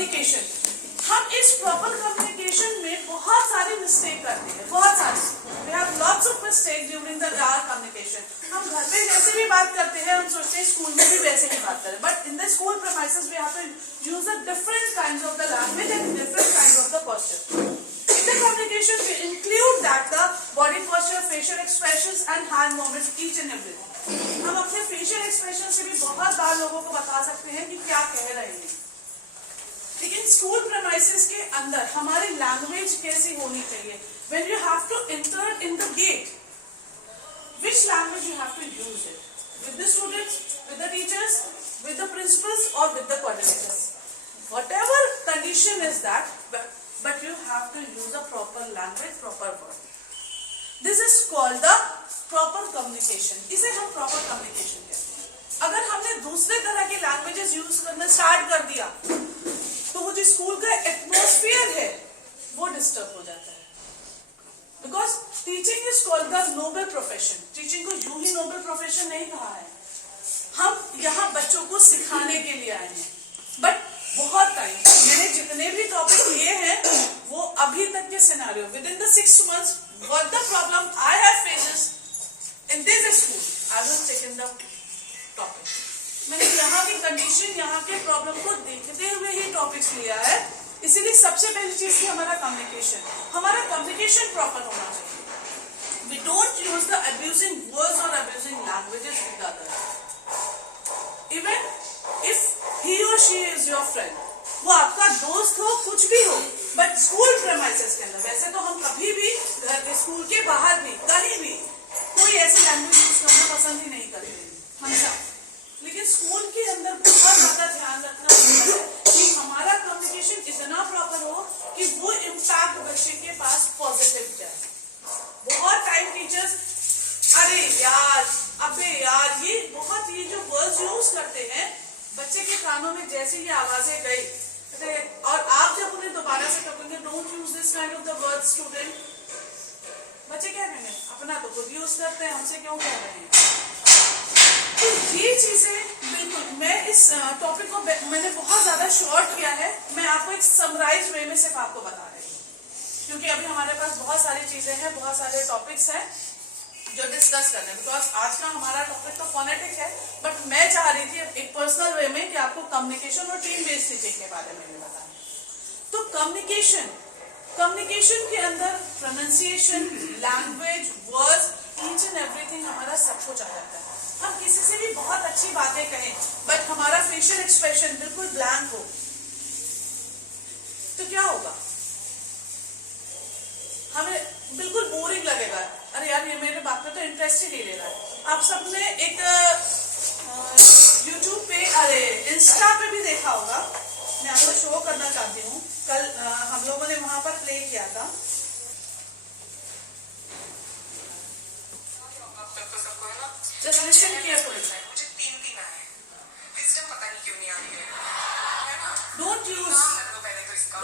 Communication, हम इस proper communication में बहुत सारे मिस्टेक करते हैं, बहुत सारे। We have lots of mistakes during the our communication. हम घर में जैसे भी बात करते हैं, हम सोचते हैं स्कूल में भी वैसे ही बात करें, but in the school premises we have to use a different kinds of the language and different kinds of the posture. In the communication we include that the body posture, facial expressions and hand movements, each and everything. हम अपने facial expression से भी बहुत बार लोगों को बता सकते हैं कि क्या कह रहे हैं। लेकिन स्कूल प्रेमाइसेस के अंदर हमारी लैंग्वेज कैसी होनी चाहिए? When you have to enter in the gate, which language you have to use it? With the students, with the teachers, with the principals, or with the coordinators? Whatever condition is that, but you have to use a proper language, proper word. This is called the proper communication. इसे हम proper communication कहते हैं। अगर हमने दूसरे तरह के languages use करना स्टार्ट कर दिया, तो वो जो स्कूल का एटमॉस्फेयर है वो डिस्टर्ब हो जाता है। Because teaching is called the noble profession. Teaching को यूं ही नोबल प्रोफेशन नहीं कहा है, हम यहाँ बच्चों को सिखाने के लिए आए हैं। बट बहुत टाइम मैंने जितने भी टॉपिक लिए हैं वो अभी तक के scenario within the 6 months what the problem I have faces in this school, I will take in the topic. मैंने यहाँ की कंडीशन, यहाँ के प्रॉब्लम को देखते हुए ही टॉपिक्स लिया है। इसीलिए सबसे पहली चीज थी हमारा कम्युनिकेशन प्रॉपर होना चाहिए। We don't use the abusing words और abusing languages with others. Even if he or she is your friend, वो आपका दोस्त हो, कुछ भी हो, बट स्कूल प्रेमाइसेस के अंदर, वैसे तो हम कभी भी घर के स्कूल के बाहर भी कहीं भी कोई ऐसी लैंग्वेज यूज करना पसंद ही नहीं करेंगे हमेशा। लेकिन स्कूल के अंदर बहुत ज्यादा ध्यान रखना होता है कि हमारा कम्युनिकेशन इतना प्रॉपर हो कि वो इम्पैक्ट बच्चे के पास पॉजिटिव जाए। बहुत टाइम टीचर्स अरे यार, अबे यार, ये जो वर्ड्स यूज करते हैं, बच्चे के कानों में जैसे ये आवाजें गई, और आप जब उन्हें दोबारा से कहेंगे don't use this kind of the word student, बच्चे क्या कहेंगे? अपना तो खुद यूज करते हैं, हमसे क्यों कह रहे हैं? तो ये चीजें बिल्कुल, मैं इस टॉपिक को मैंने बहुत ज्यादा शॉर्ट किया है, मैं आपको एक समराइज वे में सिर्फ आपको बता रही हूँ, क्योंकि अभी हमारे पास बहुत सारी चीजें हैं, बहुत सारे टॉपिक्स हैं जो डिस्कस करने। बिकॉज आज का हमारा टॉपिक तो फोनेटिक है, बट मैं चाह रही थी एक पर्सनल वे में कि आपको कम्युनिकेशन और टीम बेस्ड टीचिंग के बारे में बताएं। तो कम्युनिकेशन के अंदर pronunciation, language, words, each and everything हमारा सब कुछ आ जाता है। हम किसी से भी बहुत अच्छी बातें कहें, बट हमारा फेशियल एक्सप्रेशन बिल्कुल ब्लैंक हो, तो क्या होगा? हमें बिल्कुल बोरिंग लगेगा। अरे यार, ये मेरे बात में तो इंटरेस्ट ही नहीं ले रहा है। आप सबने एक YouTube पे, अरे इंस्टा पे भी देखा होगा, मैं आपको शो करना चाहती हूँ। कल हम लोगों ने वहां पर प्ले किया था। Just listen carefully. मुझे तीन आए, विजडम पता नहीं क्यों नहीं आ रही है। Don't use,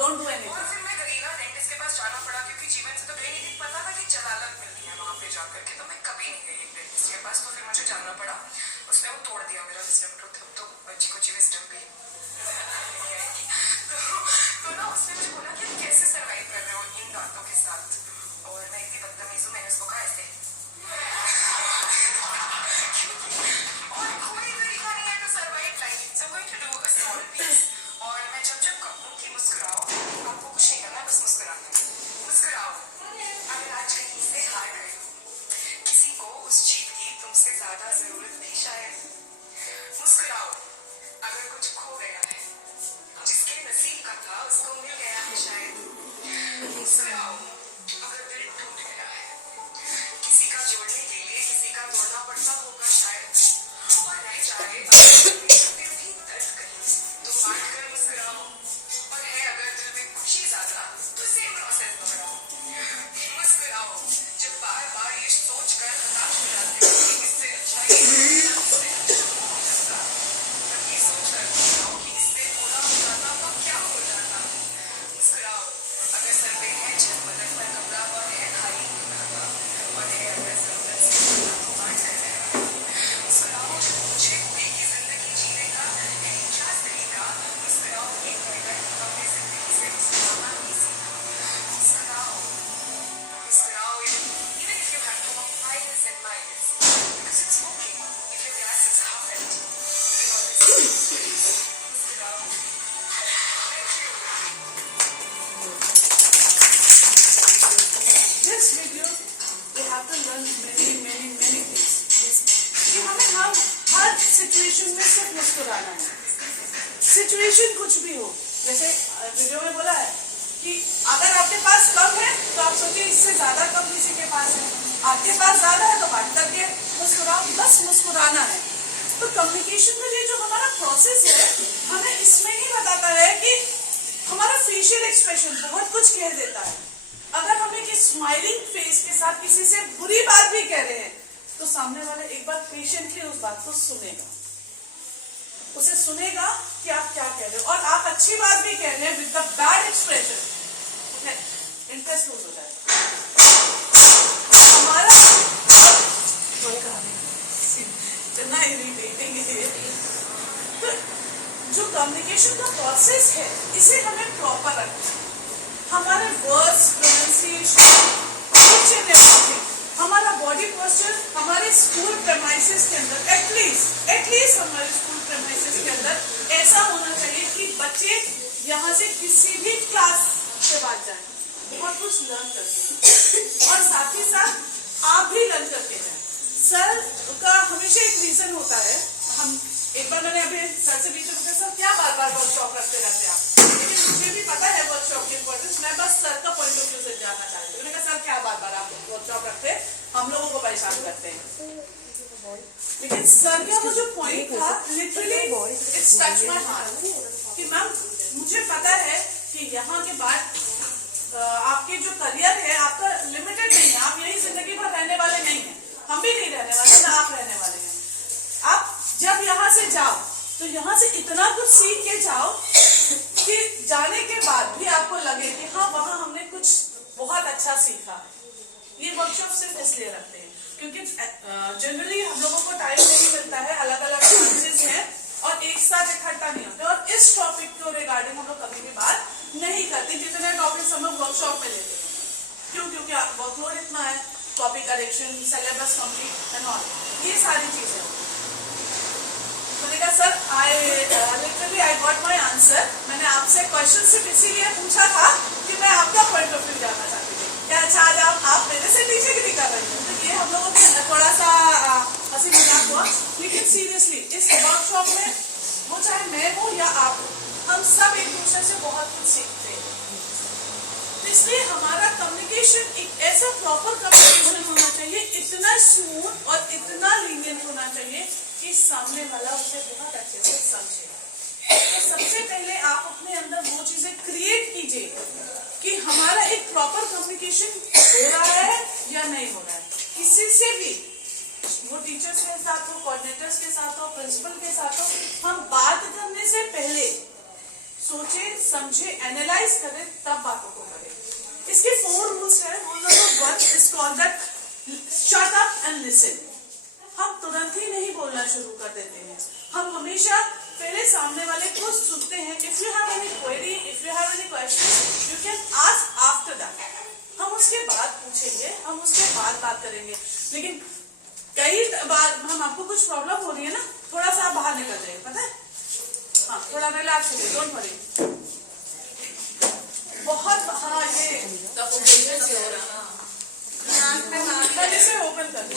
don't do anything. और फिर मैं गई ना डेंटिस्ट के पास जाना पड़ा, क्योंकि जीवन से तो गई नहीं थी, पता था कि जलालत मिलती है वहाँ पे जाकर के, तो मैं कभी नहीं गई डेंटिस्ट के पास, तो फिर मुझे जाना पड़ा। उसने वो तोड़ दिया मेरा विजडम टूथ, तो बच्ची को विजडम भी नहीं आएगी। तो ना उसने मुझे बोला कि कैसे सर्वाइव कर रहे हो इन दांतों के साथ, और मैं इतनी बदतमीज हूँ, मैंने उसको कहा ऐसे, और कोई तरीका नहीं है तो survive life, so going to do a small piece. और मैं जब कहूँ कि मुस्कुराओ, आपको कुछ नहीं करना, बस मुस्कुराओ। अगर आज कहीं से हार गए हो, किसी को उस जीत की तुमसे ज्यादा जरूरत नहीं शायद, मुस्कुराओ। अगर कुछ खो गया है, जिसके नसीब का था उसको मिल गया है शायद, मुस्कुराओ। अगर दिल टूट गया है, किसी का जोड़ने के लिए किसी का तोड़ना पड़ता होगा शायद, और रह जाए फिर भी दर्द कहीं, तो बांट कर मुस्कुराओ। और है अगर दिल में खुशी ज्यादा, तो सेम प्रोसेस दोहराओ, मुस्कुराओ। जब बार बार ये सोच कर हताश हो जाते हो कि इससे अच्छा ही इससे अच्छा हो जाता, तब ये सोच कर मुस्कुराओ कि इससे बुरा हो जाता तो क्या हो जाता, मुस्कुराओ। अगर सर पे है जब बदल set miles because it's okay. If your glass is half empty, you can always मुस्कुराओ. Thank you. This video we have to learn many things. कि हमें हर सिचुएशन में सिर्फ मुस्कुराना है. सिचुएशन कुछ भी हो, जैसे वीडियो में बोला है कि अगर आपके पास कम है तो आप सोचिए इससे ज्यादा कम किसी के पास है. आपके पास ज्यादा है तो बांट करके मुस्कुराओ. बस मुस्कुराना है. तो कम्युनिकेशन में ये जो हमारा प्रोसेस है हमें इसमें ही बताता है कि हमारा फेशियल एक्सप्रेशन बहुत कुछ कह देता है. अगर हम एक स्माइलिंग फेस के साथ किसी से बुरी बात भी कह रहे हैं तो सामने वाला एक बार पेशेंटली उस बात को सुनेगा. उसे सुनेगा कि आप क्या कह रहे हो, और आप अच्छी बात भी कह रहे हैं with the bad expression, interest lose हो जाएगा. हमारा इतना इरिटेटिंग है. तो जो कम्युनिकेशन का प्रोसेस है इसे हमें प्रॉपर रखना है. हमारे words, pronunciation, each and everything, हमारा बॉडी पोस्चर हमारे स्कूल प्रेमाइसेस के अंदर एटलीस्ट हमारे स्कूल प्रेमाइसेस के अंदर ऐसा होना चाहिए कि बच्चे यहाँ से किसी भी क्लास से बात जाए बहुत कुछ लर्न करते हैं, और साथ ही साथ आप भी लर्न करके जाए. सर का हमेशा एक रीजन होता है. हम एक बार मैंने अभी सर से बीच में सर क्या बार वर्कशॉप रखते रहते आप, लेकिन मुझे भी पता है वर्कशॉप की इम्पोर्टेंस. मैं बस सर का पॉइंट ऑफ व्यू से जानना चाहती हूँ. मैंने कहा सर क्या बार आप वर्कशॉप रखते हैं, हम लोगों को परेशान करते हैं. लेकिन सर का वो जो पॉइंट था literally it's touch my heart कि मैम मुझे पता है कि यहाँ के बाद आपके जो करियर है आपका लिमिटेड नहीं है. आप यही जिंदगी भर रहने वाले नहीं है. हम भी नहीं रहने वाले, ना आप रहने वाले हैं. आप जब यहाँ से जाओ तो यहाँ से इतना कुछ सीख के जाओ कि जाने के बाद भी आपको लगे कि हाँ वहाँ हमने कुछ बहुत अच्छा सीखा है. ये वर्कशॉप सिर्फ इसलिए रखते हैं क्योंकि जनरली हम लोगों को टाइम नहीं मिलता है. अलग अलग क्लासेस हैं और एक साथ इकट्ठा नहीं होते, और इस टॉपिक को रिगार्डिंग हम लोग कभी भी बात नहीं करते जितने टॉपिक्स हम लोग वर्कशॉप में लेते हैं. क्यों? क्योंकि वर्कलोड इतना है, copy correction, syllabus complete and all, ये सारी चीजें होती है. मैंने कहा sir I got my answer. मैंने आपसे क्वेश्चन सिर्फ इसीलिए पूछा था कि मैं आपका पॉइंट ऑफ व्यू जानना चाहती थी. क्या अच्छा आज आप मेरे से टीचिंग कर रही हैं. तो ये हम लोगों के थोड़ा सा हंसी मजाक हुआ, लेकिन सीरियसली इस वर्कशॉप में वो चाहे मैं हूँ या आप हो, हम सब एक दूसरे से बहुत कुछ सीखते हैं. इसलिए हमारा कम्युनिकेशन एक ऐसा प्रॉपर कम्युनिकेशन होना चाहिए, इतना स्मूथ और इतना लीनियंट होना चाहिए कि सामने वाला उसे बहुत अच्छे से समझे. तो सबसे पहले आप अपने अंदर वो चीजें क्रिएट कीजिए कि हमारा एक प्रॉपर कम्युनिकेशन हो रहा है या नहीं हो रहा है. किसी से भी, वो टीचर्स के साथ हो, कोऑर्डिनेटर्स के साथ हो, प्रिंसिपल के साथ हो, हम बात करने से पहले सोचे, समझे, एनालाइज करें, तब बातों को करें. इसके 4 रूल्स हैं. One is called that shut up and listen. हम तुरंत ही नहीं बोलना शुरू कर देते हैं. हम हमेशा पहले सामने वाले को सुनते हैं. If you have any query, if you have any question, you can ask after that. हम उसके बाद पूछेंगे, हम उसके बाद बात करेंगे. लेकिन कई बार हम आपको कुछ प्रॉब्लम हो रही है ना, थोड़ा सा आप बाहर निकल जाइए, पता है. हाँ, थोड़ा रिलैक्स हो जाइए, डोंट वरी. बहुत हाँ ये इसे ओपन कर दूँ.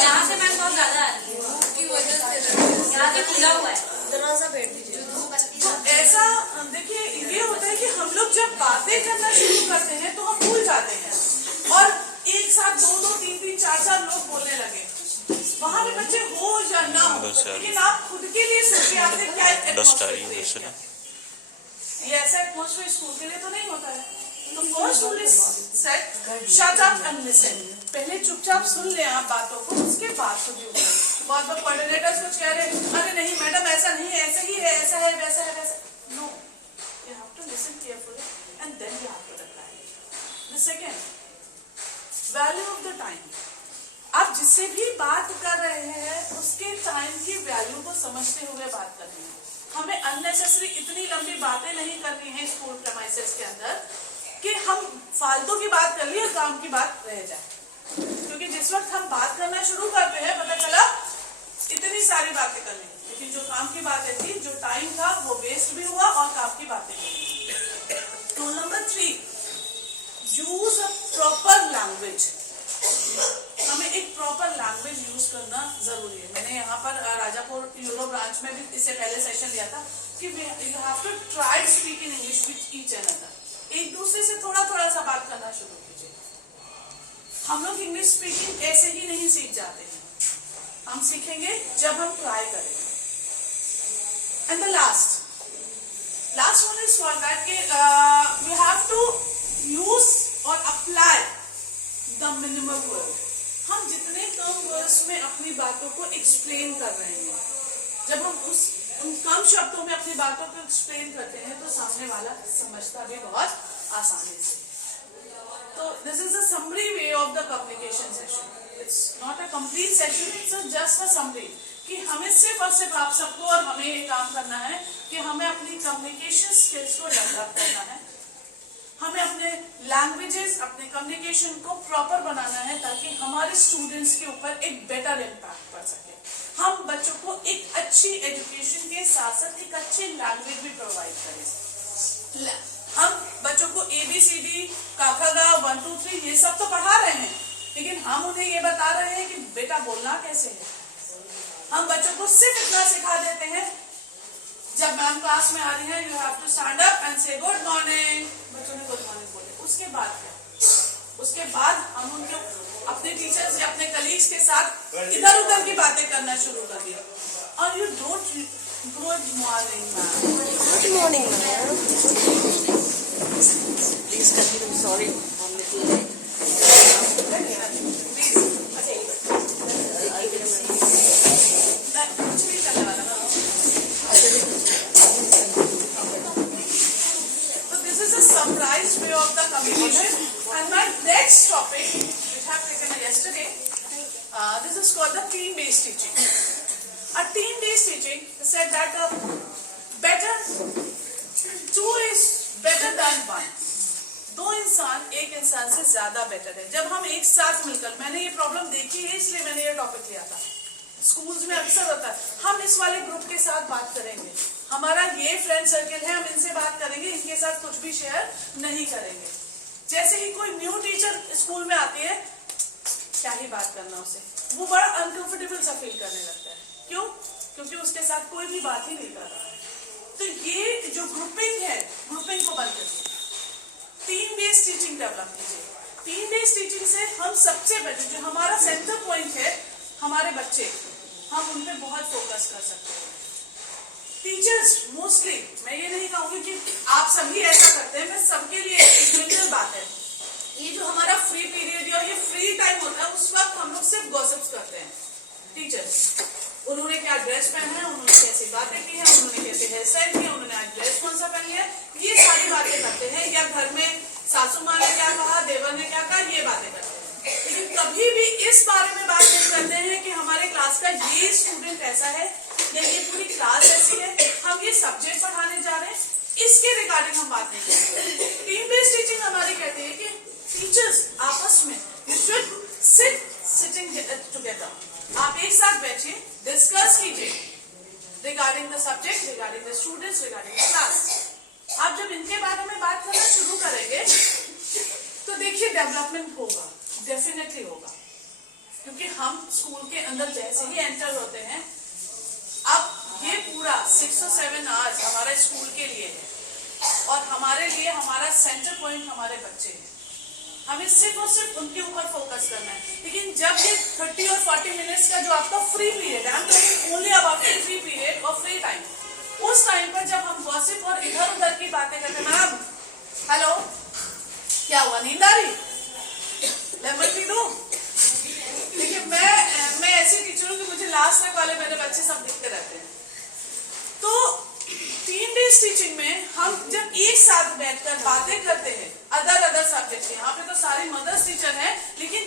यहाँ से मैं बहुत ज्यादा आ रही हूँ कि वजह से यहाँ से खुला हुआ है. दरवाजा बैठ दीजिए. तो ऐसा देखिए ये होता है कि हम लोग जब बातें करना शुरू करते हैं तो हम भूल जाते हैं, और एक साथ 2-2, 3-3, 4-4 लोग बोलने लगे. वहाँ पे बच्चे हो या ना हो, लेकिन आप खुद के लिए सोचिए आपने क्या एटमॉस्फेयर. ये ऐसा एटमॉस्फेयर स्कूल के लिए तो नहीं होता है. तो first rule is set shut up and listen. पहले चुपचाप सुन ले आप बातों को, उसके बाद खुद ही बोलो. बहुत बार कोऑर्डिनेटर्स कुछ कह रहे हैं, अरे नहीं मैडम ऐसा नहीं है, ऐसा ही है, ऐसा है, वैसा है, वैसा. No, you have to listen carefully and then you have to reply. The second, value of the time. आप जिससे भी बात कर रहे हैं उसके टाइम की वैल्यू को समझते हुए बात करनी है. हमें अननेसेसरी इतनी लंबी बातें नहीं करनी है स्कूल प्रेमाइसेस के अंदर कि हम फालतू की बात कर लिए और काम की बात रह जाए. क्योंकि जिस वक्त हम सारी बातें करनी, लेकिन जो काम की बातें थी, जो टाइम था वो वेस्ट भी हुआ और काम की बातें भी। Rule number 3, use a proper language. हमें एक प्रॉपर लैंग्वेज यूज करना जरूरी है। मैंने यहाँ पर राजापुर यूरो ब्रांच में भी इससे पहले सेशन लिया था कि you have to try speak in English with each and other. एक दूसरे से थोड़ा थोड़ा सा बात करना शुरू कीजिए। हम लोग इंग्लिश स्पीकिंग ऐसे ही नहीं सीख जाते हैं, हम सीखेंगे जब हम ट्राई करेंगे। And the last one is for that you have to use और अप्लाई द मिनिमम वर्ड। हम जितने कम वर्ड्स में अपनी बातों को एक्सप्लेन कर रहे हैं, जब हम उन कम शब्दों में अपनी बातों को एक्सप्लेन करते हैं तो सामने वाला समझता भी बहुत आसानी से। तो this is a summary way of the communication session. It's not a complete session, it's just a summary कि हमें सिर्फ और सिर्फ आप सबको और हमें ये काम करना है कि हमें अपनी कम्युनिकेशन स्किल्स को डेवलप करना है। हमें अपने लैंग्वेजेस, अपने कम्युनिकेशन को प्रॉपर बनाना है ताकि हमारे स्टूडेंट्स के ऊपर एक बेटर इम्पैक्ट पड़ सके। हम बच्चों को एक अच्छी एजुकेशन के साथ साथ एक अच्छी लैंग्वेज भी प्रोवाइड करें। हम बच्चों को ABCD, काखगा, 1 2 3 ये सब तो पढ़ा रहे हैं, लेकिन हम उन्हें ये बता रहे हैं कि बेटा बोलना कैसे है। हम बच्चों को सिर्फ इतना सिखा देते हैं, जब मैम क्लास में आ रही है you have to stand up and say good morning, बच्चों ने गुड मॉर्निंग बोले। उसके बाद क्या? उसके बाद हम उनके अपने टीचर्स या अपने कलीग्स के साथ इधर उधर की बातें करना शुरू कर दिया। और you don't good morning ma'am, Good morning, ma'am. Please continue. Sorry, I'm little late. कुछ नहीं करने वाला ना। So this is a summarized way of the communication. And my next topic, which I have taken yesterday, this is called the team-based teaching. A team-based teaching said that better two is better than one. दो इंसान एक इंसान से ज्यादा better है। जब हम एक साथ मिलकर, मैंने ये प्रॉब्लम देखी है इसलिए मैंने ये टॉपिक लिया था। स्कूल्स में अक्सर होता है, हम इस वाले ग्रुप के साथ बात करेंगे, हमारा ये फ्रेंड सर्कल है, हम इनसे बात करेंगे, इनके साथ कुछ भी शेयर नहीं करेंगे। जैसे ही कोई न्यू टीचर स्कूल में आती है, क्या ही बात करना उसे, वो बड़ा अनकंफर्टेबल सा फील करने लगता है। क्यों? क्योंकि उसके साथ कोई भी बात ही नहीं कर रहा है। तो ये जो ग्रुपिंग है, ग्रुपिंग को बंद करिए, टीम बेस्ड टीचिंग डेवलप कीजिए। टीम बेस्ड टीचिंग से हम सबसे पहले जो हमारा सेंटर पॉइंट है, हमारे बच्चे, हम उन पे बहुत फोकस कर सकते हैं। टीचर्स मोस्टली, मैं ये नहीं कहूंगी कि आप सभी ऐसा करते हैं, मैं सबके लिए एक जनरल बात है, ये जो हमारा फ्री पीरियड और ये फ्री टाइम होता है, उस वक्त हम लोग सिर्फ गॉसिप्स करते हैं। टीचर्स, उन्होंने क्या ड्रेस पहना है, उन्होंने कैसी बातें की है, उन्होंने कैसे हेयर स्टाइल किया, उन्होंने आज ड्रेस कौन सा पहनी है, ये सारी बातें करते हैं। या घर में सासू माँ ने क्या कहा, देवर ने क्या कहा, ये बातें करते हैं। लेकिन कभी भी इस बारे में बात नहीं करते हैं कि हमारे क्लास का ये स्टूडेंट ऐसा है या ये पूरी क्लास ऐसी है, हम ये सब्जेक्ट पढ़ाने जा रहे हैं, इसके रिगार्डिंग हम बात नहीं करते। टीम बेस्ड टीचिंग हमारी कहती है कि टीचर्स आपस में यू शुड सिटिंग टुगेदर, आप एक साथ बैठिए, डिस्कस कीजिए regarding the subject, regarding the students, regarding the class. आप जब इनके बारे में बात करना शुरू करेंगे तो देखिए डेवलपमेंट होगा, डेफिनेटली होगा। क्योंकि हम स्कूल के अंदर जैसे ही एंटर होते हैं, अब ये पूरा 6 और 7 आवर्स हमारे स्कूल के लिए है और हमारे लिए हमारा सेंटर पॉइंट हमारे बच्चे हैं। हमें सिर्फ और सिर्फ उनके ऊपर फोकस करना है। लेकिन जब ये 30 और 40 मिनट्स का जो आपका फ्री पीरियड है, I am talking only about free period और फ्री टाइम, उस टाइम पर जब हम गॉसिप और इधर उधर की बातें करते हैं, मैम हेलो क्या हुआ, नींद आ रही, लेमन पी दूं? देखिए मैं ऐसी टीचर हूँ कि मुझे लास्ट तक वाले मेरे बच्चे सब दिखते रहते हैं। तो टीम बेस्ड टीचिंग में हम जब एक साथ बैठकर बातें करते हैं अदर सब्जेक्ट, यहाँ पे तो सारी मदर्स टीचर हैं, लेकिन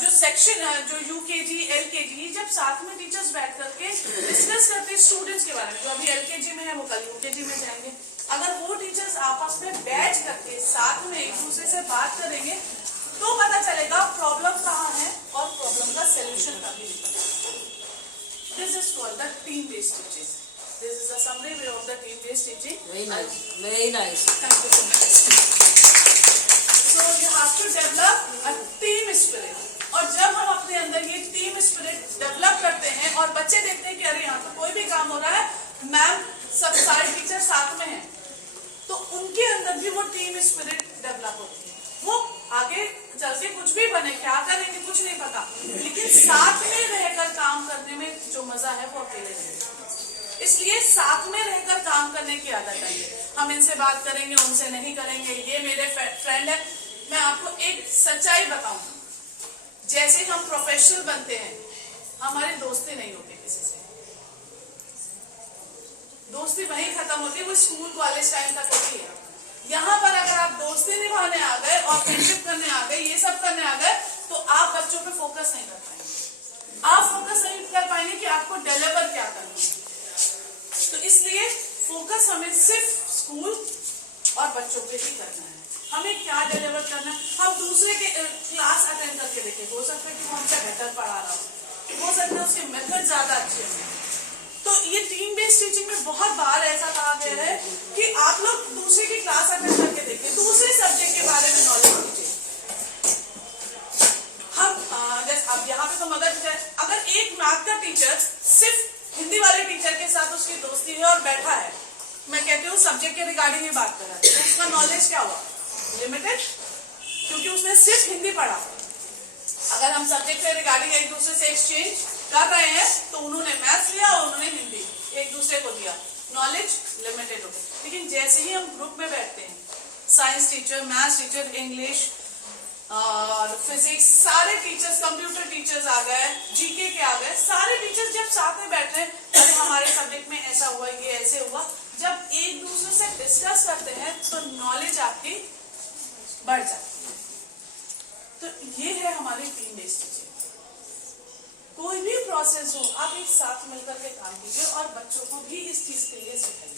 जो सेक्शन है, जो UKG LKG, जब साथ में टीचर्स बैठ करके डिस्कस करते हैं स्टूडेंट्स के बारे में, जो अभी LKG में है वो कल UKG में जाएंगे, अगर वो टीचर्स आपस में बैठ करके साथ में एक दूसरे से बात करेंगे तो पता चलेगा प्रॉब्लम कहाँ है और प्रॉब्लम का सोल्यूशन कभी निकलेगा। This is called the based teaching. This is a summary way of the team based teaching. Very nice. Very nice. Thank you so much. So you have to develop a team spirit. और जब हम अपने अंदर ये team spirit develop करते हैं और बच्चे देखते हैं कि अरे यहाँ पर कोई भी काम हो रहा है, मैम सब सारे टीचर साथ में हैं, तो उनके अंदर भी वो टीम स्पिरिट डेवलप होती है। वो आगे चल के कुछ भी बने, क्या करेंगे कुछ नहीं पता, लेकिन साथ में रहकर काम करने में जो मजा है वो अकेले नहीं। इसलिए साथ में रहकर काम करने की आदत आइए। हम इनसे बात करेंगे, उनसे नहीं करेंगे, ये मेरे फ्रेंड है। मैं आपको एक सच्चाई बताऊंगा, जैसे हम प्रोफेशनल बनते हैं, हमारी दोस्ती नहीं होती किसी से। दोस्ती वहीं खत्म होती है, वो स्कूल कॉलेज टाइम तक होती है। यहाँ पर अगर आप दोस्ती निभाने आ गए और फ्रेंडशिप करने आ गए, ये सब करने आ गए, तो आप बच्चों पे फोकस नहीं कर पाएंगे। आप फोकस नहीं कर पाएंगे कि आपको डिलीवर क्या करना है। तो इसलिए फोकस हमें सिर्फ स्कूल और बच्चों पे ही करना है। हमें क्या डिलीवर करना है, हम दूसरे के क्लास अटेंड करके देखें, हो सकता है कि वो हमसे बेहतर पढ़ा रहा हो सकता है उसके मेथड ज्यादा अच्छे हों। तो ये टीम बेस्ड टीचिंग में बहुत बार ऐसा कहा गया है कि आप लोग दूसरे की क्लास अटेंड करके देखिए, दूसरे सब्जेक्ट के बारे में नॉलेज लीजिए। हम जैसे अब यहाँ पे तो मदर टीचर, अगर एक मैथ का टीचर सिर्फ हिंदी वाले टीचर के साथ उसकी दोस्ती है और बैठा है, मैं कहती हूँ सब्जेक्ट के रिगार्डिंग ही बात कर रहा है, तो उसका नॉलेज क्या हुआ, लिमिटेड, क्योंकि उसने सिर्फ हिंदी पढ़ा। अगर हम सब्जेक्ट के रिगार्डिंग एक दूसरे से एक्सचेंज कर रहे हैं, तो उन्होंने मैथ्स लिया और उन्होंने हिंदी एक दूसरे को दिया, नॉलेज लिमिटेड हो गई। लेकिन जैसे ही हम ग्रुप में बैठते हैं, science teacher, maths teacher, English और फिजिक्स, सारे टीचर्स, कंप्यूटर टीचर्स आ गए, जीके के आ गए, सारे टीचर्स जब साथ में बैठे हैं, अरे हमारे सब्जेक्ट में ऐसा हुआ, ये ऐसे हुआ, जब एक दूसरे से डिस्कस करते हैं तो नॉलेज आपकी बढ़ जाती है। तो ये है हमारी टीम बेस्ड टीचिंग। कोई भी प्रोसेस हो, आप एक साथ मिलकर के काम कीजिए और बच्चों को भी इस चीज के लिए सिखाइए।